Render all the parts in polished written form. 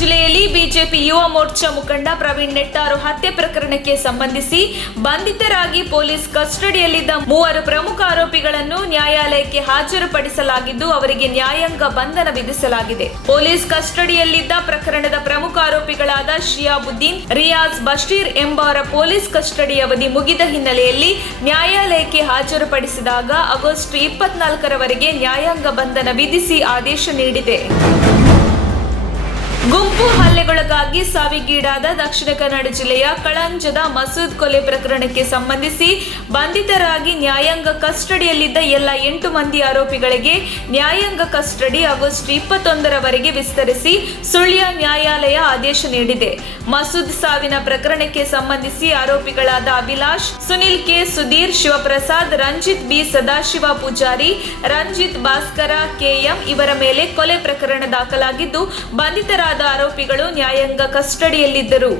ಜಿಲ್ಲೆಯಲ್ಲಿ ಬಿಜೆಪಿ ಯುವ ಮೋರ್ಚಾ ಮುಖಂಡ ಪ್ರವೀಣ್ ನೆಟ್ಟಾರು ಹತ್ಯೆ ಪ್ರಕರಣಕ್ಕೆ ಸಂಬಂಧಿಸಿ ಬಂಧಿತರಾಗಿ ಪೊಲೀಸ್ ಕಸ್ಟಡಿಯಲ್ಲಿದ್ದ 3 ಪ್ರಮುಖ ಆರೋಪಿಗಳನ್ನು ನ್ಯಾಯಾಲಯಕ್ಕೆ ಹಾಜರುಪಡಿಸಲಾಗಿದ್ದು ಅವರಿಗೆ ನ್ಯಾಯಾಂಗ ಬಂಧನ ವಿಧಿಸಲಾಗಿದೆ. ಪೊಲೀಸ್ ಕಸ್ಟಡಿಯಲ್ಲಿದ್ದ ಪ್ರಕರಣದ ಪ್ರಮುಖ ಆರೋಪಿಗಳಾದ ಶಿಯಾಬುದ್ದೀನ್, ರಿಯಾಜ್, ಬಶೀರ್ ಎಂಬವರ ಪೊಲೀಸ್ ಕಸ್ಟಡಿ ಅವಧಿ ಮುಗಿದ ಹಿನ್ನೆಲೆಯಲ್ಲಿ ನ್ಯಾಯಾಲಯಕ್ಕೆ ಹಾಜರುಪಡಿಸಿದಾಗ ಆಗಸ್ಟ್ 24ರವರೆಗೆ ನ್ಯಾಯಾಂಗ ಬಂಧನ ವಿಧಿಸಿ ಆದೇಶ ನೀಡಿದೆ. ಗುಂಪು ಹಲ್ಲೆಗೊಳಗಾಗಿ ಸಾವಿಗೀಡಾದ ದಕ್ಷಿಣ ಕನ್ನಡ ಜಿಲ್ಲೆಯ ಕಳಂಜದ ಮಸೂದ್ ಕೊಲೆ ಪ್ರಕರಣಕ್ಕೆ ಸಂಬಂಧಿಸಿ ಬಂಧಿತರಾಗಿ ನ್ಯಾಯಾಂಗ ಕಸ್ಟಡಿಯಲ್ಲಿದ್ದ ಎಲ್ಲ 8 ಮಂದಿ ಆರೋಪಿಗಳಿಗೆ ನ್ಯಾಯಾಂಗ ಕಸ್ಟಡಿ ಆಗಸ್ಟ್ 21ರವರೆಗೆ ವಿಸ್ತರಿಸಿ ಸುಳ್ಯ ನ್ಯಾಯಾಲಯ ಆದೇಶ ನೀಡಿದೆ. ಮಸೂದ್ ಸಾವಿನ ಪ್ರಕರಣಕ್ಕೆ ಸಂಬಂಧಿಸಿ ಆರೋಪಿಗಳಾದ Abhilash, Sunil K, Sudhir, Shivaprasad, Ranjith B, Sadashiva Poojari, Ranjith Bhaskara KM ಇವರ ಮೇಲೆ ಕೊಲೆ ಪ್ರಕರಣ ದಾಖಲಾಗಿದ್ದು ಬಂಧಿತರಾದ ಆರೋಪಿಗಳು ನ್ಯಾಯಾಂಗ ಕಸ್ಟಡಿಯಲ್ಲಿದ್ದರು.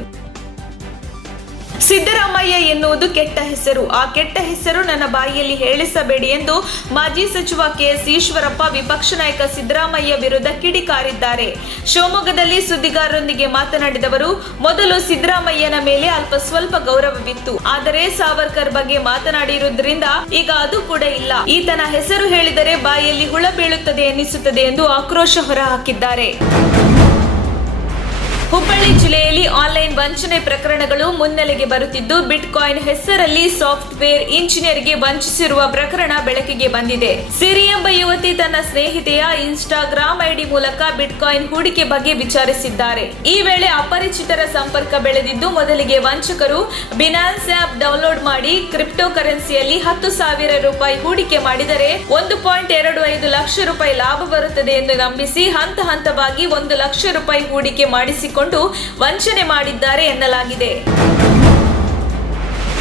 ಸಿದ್ದರಾಮಯ್ಯ ಎನ್ನುವುದು ಕೆಟ್ಟ ಹೆಸರು. ಆ ಕೆಟ್ಟ ಹೆಸರು ನನ್ನ ಬಾಯಿಯಲ್ಲಿ ಹೇಳಿಸಬೇಡಿ ಎಂದು ಮಾಜಿ ಸಚಿವ ಕೆಎಸ್ ಈಶ್ವರಪ್ಪ ವಿಪಕ್ಷ ನಾಯಕ ಸಿದ್ದರಾಮಯ್ಯ ವಿರುದ್ಧ ಕಿಡಿಕಾರಿದ್ದಾರೆ. ಶಿವಮೊಗ್ಗದಲ್ಲಿ ಸುದ್ದಿಗಾರರೊಂದಿಗೆ ಮಾತನಾಡಿದವರು, ಮೊದಲು ಸಿದ್ದರಾಮಯ್ಯನ ಮೇಲೆ ಸ್ವಲ್ಪ ಗೌರವವಿತ್ತು. ಆದರೆ ಸಾವರ್ಕರ್ ಬಗ್ಗೆ ಮಾತನಾಡಿರುವುದರಿಂದ ಈಗ ಅದು ಕೂಡ ಇಲ್ಲ. ಈತನ ಹೆಸರು ಹೇಳಿದರೆ ಬಾಯಲ್ಲಿ ಹುಳ ಬೀಳುತ್ತದೆ ಎನ್ನಿಸುತ್ತದೆ ಎಂದು ಆಕ್ರೋಶ ಹೊರಹಾಕಿದ್ದಾರೆ. ಹುಬ್ಬಳ್ಳಿ ಜಿಲ್ಲೆಯಲ್ಲಿ ಆನ್ಲೈನ್ ವಂಚನೆ ಪ್ರಕರಣಗಳು ಮುನ್ನೆಲೆಗೆ ಬರುತ್ತಿದ್ದು, ಬಿಟ್ಕಾಯಿನ್ ಹೆಸರಲ್ಲಿ ಸಾಫ್ಟ್ವೇರ್ ಇಂಜಿನಿಯರ್ಗೆ ವಂಚಿಸಿರುವ ಪ್ರಕರಣ ಬೆಳಕಿಗೆ ಬಂದಿದೆ. ಸಿರಿ ಎಂಬ ಯುವತಿ ತನ್ನ ಸ್ನೇಹಿತೆಯ ಇನ್ಸ್ಟಾಗ್ರಾಮ್ ಐಡಿ ಮೂಲಕ ಬಿಟ್ಕಾಯಿನ್ ಹೂಡಿಕೆ ಬಗ್ಗೆ ವಿಚಾರಿಸಿದ್ದಾರೆ. ಈ ವೇಳೆ ಅಪರಿಚಿತರ ಸಂಪರ್ಕ ಬೆಳೆದಿದ್ದು, ಮೊದಲಿಗೆ ವಂಚಕರು ಬಿನಾನ್ಸ್ ಆಪ್ ಡೌನ್ಲೋಡ್ ಮಾಡಿ ಕ್ರಿಪ್ಟೋ ಕರೆನ್ಸಿಯಲ್ಲಿ 10,000 ರೂಪಾಯಿ ಹೂಡಿಕೆ ಮಾಡಿದರೆ 1.25 ಲಕ್ಷ ರೂಪಾಯಿ ಲಾಭ ಬರುತ್ತದೆ ಎಂದು ನಂಬಿಸಿ ಹಂತ ಹಂತವಾಗಿ 1 ಲಕ್ಷ ರೂಪಾಯಿ ಹೂಡಿಕೆ ಮಾಡಿಸಿಕೊಂಡು ವಂಚನೆ ಮಾಡಿದ್ದಾರೆ ಎನ್ನಲಾಗಿದೆ.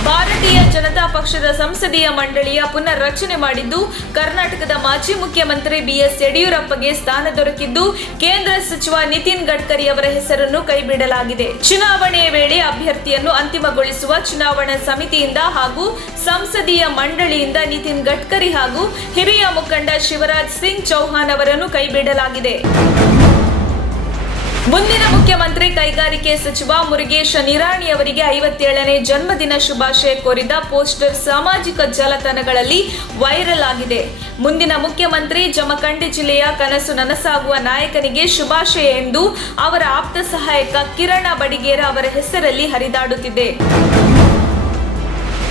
ಭಾರತೀಯ ಜನತಾ ಪಕ್ಷದ ಸಂಸದೀಯ ಮಂಡಳಿಯ ಪುನರ್ ರಚನೆ ಮಾಡಿದ್ದು, ಕರ್ನಾಟಕದ ಮಾಜಿ ಮುಖ್ಯಮಂತ್ರಿ ಬಿಎಸ್ ಯಡಿಯೂರಪ್ಪಗೆ ಸ್ಥಾನ ದೊರಕಿದ್ದು, ಕೇಂದ್ರ ಸಚಿವ ನಿತಿನ್ ಗಡ್ಕರಿ ಅವರ ಹೆಸರನ್ನು ಕೈಬಿಡಲಾಗಿದೆ. ಚುನಾವಣೆಯ ವೇಳೆ ಅಭ್ಯರ್ಥಿಯನ್ನು ಅಂತಿಮಗೊಳಿಸುವ ಚುನಾವಣಾ ಸಮಿತಿಯಿಂದ ಹಾಗೂ ಸಂಸದೀಯ ಮಂಡಳಿಯಿಂದ ನಿತಿನ್ ಗಡ್ಕರಿ ಹಾಗೂ ಹಿರಿಯ ಮುಖಂಡ ಶಿವರಾಜ್ ಸಿಂಗ್ ಚೌಹಾಣ್ ಅವರನ್ನು ಕೈಬಿಡಲಾಗಿದೆ. ಮುಂದಿನ ಮುಖ್ಯಮಂತ್ರಿ ಕೈಗಾರಿಕೆ ಸಚಿವ ಮುರುಗೇಶ್ ನಿರಾಣಿ ಅವರಿಗೆ 57ನೇ ಜನ್ಮದಿನ ಶುಭಾಶಯ ಕೋರಿದ ಪೋಸ್ಟರ್ ಸಾಮಾಜಿಕ ಜಾಲತಾಣಗಳಲ್ಲಿ ವೈರಲ್ ಆಗಿದೆ. ಮುಂದಿನ ಮುಖ್ಯಮಂತ್ರಿ ಜಮಖಂಡಿ ಜಿಲ್ಲೆಯ ಕನಸು ನನಸಾಗುವ ನಾಯಕನಿಗೆ ಶುಭಾಶಯ ಎಂದು ಅವರ ಆಪ್ತ ಸಹಾಯಕ ಕಿರಣ ಬಡಿಗೇರ ಅವರ ಹೆಸರಲ್ಲಿ ಹರಿದಾಡುತ್ತಿದೆ.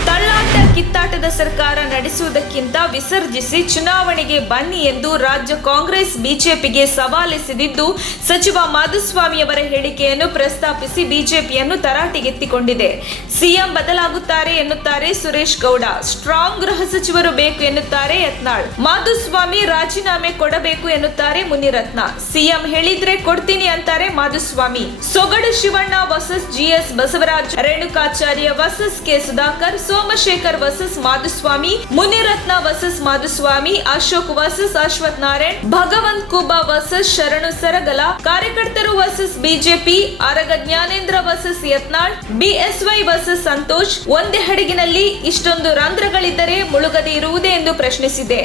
ತಳ್ಳಾಟ ಕಿತ್ತಾಟದ ಸರ್ಕಾರ ನಡೆಸುವುದಕ್ಕಿಂತ ವಿಸರ್ಜಿಸಿ ಚುನಾವಣೆಗೆ ಬನ್ನಿ ಎಂದು ರಾಜ್ಯ ಕಾಂಗ್ರೆಸ್ ಬಿಜೆಪಿಗೆ ಸವಾಲೆಸೆದಿದ್ದು, ಸಚಿವ ಮಾಧುಸ್ವಾಮಿ ಅವರ ಹೇಳಿಕೆಯನ್ನು ಪ್ರಸ್ತಾಪಿಸಿ ಬಿಜೆಪಿಯನ್ನು ತರಾಟೆಗೆತ್ತಿಕೊಂಡಿದೆ. ಸಿಎಂ ಬದಲಾಗುತ್ತಾರೆ ಎನ್ನುತ್ತಾರೆ ಸುರೇಶ್ ಗೌಡ, ಸ್ಟ್ರಾಂಗ್ ಗೃಹ ಸಚಿವರು ಬೇಕು ಎನ್ನುತ್ತಾರೆ ಯತ್ನಾಳ್, ಮಾಧುಸ್ವಾಮಿ ರಾಜೀನಾಮೆ ಕೊಡಬೇಕು ಎನ್ನುತ್ತಾರೆ ಮುನಿರತ್ನ, ಸಿಎಂ ಹೇಳಿದ್ರೆ ಕೊಡ್ತೀನಿ ಅಂತಾರೆ Madhuswamy. Sogadu Shivanna versus GS Basavaraj, Renukacharya versus K Sudhakar, Somashekhar versus Madhuswamy, Muniratna versus Madhuswamy, Ashok versus Ashwath Narayan, Bhagwanth Khuba versus Sharanu Saragala, ಕಾರ್ಯಕರ್ತರು versus BJP, Araga Jnanendra versus Yatnal, BSY versus Santosh. ಒಂದೇ ಹಡಗಿನಲ್ಲಿ ಇಷ್ಟೊಂದು ರಂಧ್ರಗಳಿದ್ದರೆ ಮುಳುಗದೆ ಇರುವುದೇ ಎಂದು ಪ್ರಶ್ನಿಸಿದೆ.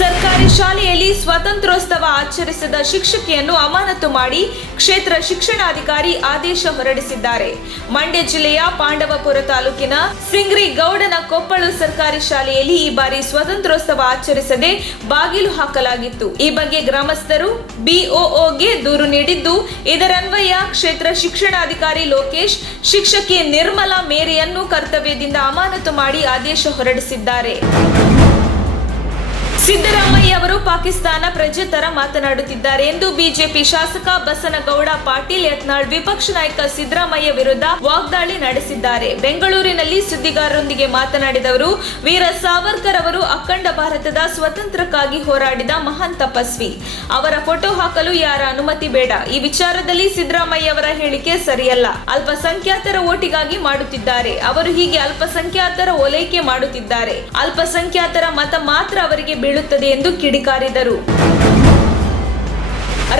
ಸರ್ಕಾರಿ ಶಾಲೆಯಲ್ಲಿ ಸ್ವಾತಂತ್ರ್ಯೋತ್ಸವ ಆಚರಿಸಿದ ಶಿಕ್ಷಕಿಯನ್ನು ಅಮಾನತು ಮಾಡಿ ಕ್ಷೇತ್ರ ಶಿಕ್ಷಣಾಧಿಕಾರಿ ಆದೇಶ ಹೊರಡಿಸಿದ್ದಾರೆ. ಮಂಡ್ಯ ಜಿಲ್ಲೆಯ ಪಾಂಡವಪುರ ತಾಲೂಕಿನ ಸಿಂಗ್ರಿ ಗೌಡನ ಕೊಪ್ಪಳು ಸರ್ಕಾರಿ ಶಾಲೆಯಲ್ಲಿ ಈ ಬಾರಿ ಸ್ವಾತಂತ್ರ್ಯೋತ್ಸವ ಆಚರಿಸದೆ ಬಾಗಿಲು ಹಾಕಲಾಗಿತ್ತು. ಈ ಬಗ್ಗೆ ಗ್ರಾಮಸ್ಥರು ಬಿಒಒಗೆ ದೂರು ನೀಡಿದ್ದು, ಇದರನ್ವಯ ಕ್ಷೇತ್ರ ಶಿಕ್ಷಣಾಧಿಕಾರಿ ಲೋಕೇಶ್ ಶಿಕ್ಷಕಿ ನಿರ್ಮಲಾ ಮೇರಿಯನ್ನು ಕರ್ತವ್ಯದಿಂದ ಅಮಾನತು ಮಾಡಿ ಆದೇಶ ಹೊರಡಿಸಿದ್ದಾರೆ. ಸಿದ್ದರಾಮಯ್ಯ ಅವರು ಪಾಕಿಸ್ತಾನ ಪ್ರಜೆ ತರ ಮಾತನಾಡುತ್ತಿದ್ದಾರೆ ಎಂದು ಬಿಜೆಪಿ ಶಾಸಕ ಬಸನಗೌಡ ಪಾಟೀಲ್ ಯತ್ನಾಳ್ ವಿಪಕ್ಷ ನಾಯಕ ಸಿದ್ದರಾಮಯ್ಯ ವಿರುದ್ಧ ವಾಗ್ದಾಳಿ ನಡೆಸಿದ್ದಾರೆ. ಬೆಂಗಳೂರಿನಲ್ಲಿ ಸುದ್ದಿಗಾರರೊಂದಿಗೆ ಮಾತನಾಡಿದವರು, ವೀರ ಸಾವರ್ಕರ್ ಅವರು ಅಖಂಡ ಭಾರತದ ಸ್ವಾತಂತ್ರ್ಯಕ್ಕಾಗಿ ಹೋರಾಡಿದ ಮಹಾನ್ ತಪಸ್ವಿ. ಅವರ ಫೋಟೋ ಹಾಕಲು ಯಾರ ಅನುಮತಿ ಬೇಡ. ಈ ವಿಚಾರದಲ್ಲಿ ಸಿದ್ದರಾಮಯ್ಯ ಅವರ ಹೇಳಿಕೆ ಸರಿಯಲ್ಲ. ಅಲ್ಪಸಂಖ್ಯಾತರ ಓಟಿಗಾಗಿ ಮಾಡುತ್ತಿದ್ದಾರೆ. ಅವರು ಹೀಗೆ ಅಲ್ಪಸಂಖ್ಯಾತರ ಓಲೈಕೆ ಮಾಡುತ್ತಿದ್ದಾರೆ. ಅಲ್ಪಸಂಖ್ಯಾತರ ಮತ ಮಾತ್ರ ಅವರಿಗೆ ಬೀಳುತ್ತದೆ ಎಂದು ಕಿಡಿಕಾರಿದರು.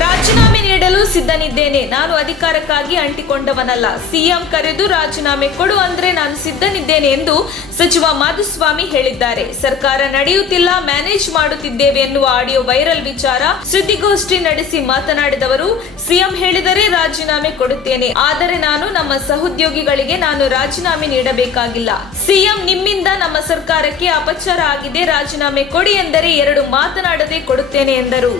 ರಾಜೀನಾಮೆ ನೀಡಲು ಸಿದ್ಧನಿದ್ದೇನೆ. ನಾನು ಅಧಿಕಾರಕ್ಕಾಗಿ ಅಂಟಿಕೊಂಡವನಲ್ಲ. ಸಿಎಂ ಕರೆದು ರಾಜೀನಾಮೆ ಕೊಡು ಅಂದ್ರೆ ನಾನು ಸಿದ್ಧನಿದ್ದೇನೆ ಎಂದು ಸಚಿವ ಮಾಧುಸ್ವಾಮಿ ಹೇಳಿದ್ದಾರೆ. ಸರ್ಕಾರ ನಡೆಯುತ್ತಿಲ್ಲ, ಮ್ಯಾನೇಜ್ ಮಾಡುತ್ತಿದ್ದೇವೆ ಎನ್ನುವ ಆಡಿಯೋ ವೈರಲ್ ವಿಚಾರ ಸುದ್ದಿಗೋಷ್ಠಿ ನಡೆಸಿ ಮಾತನಾಡಿದವರು, ಸಿಎಂ ಹೇಳಿದರೆ ರಾಜೀನಾಮೆ ಕೊಡುತ್ತೇನೆ. ಆದರೆ ನಮ್ಮ ಸಹೋದ್ಯೋಗಿಗಳಿಗೆ ನಾನು ರಾಜೀನಾಮೆ ನೀಡಬೇಕಾಗಿಲ್ಲ. ಸಿಎಂ ನಿಮ್ಮಿಂದ ನಮ್ಮ ಸರ್ಕಾರಕ್ಕೆ ಅಪಚಾರ ಆಗಿದೆ, ರಾಜೀನಾಮೆ ಕೊಡಿ ಎಂದರೆ ಎರಡು ಮಾತನಾಡದೆ ಕೊಡುತ್ತೇನೆ ಎಂದರು.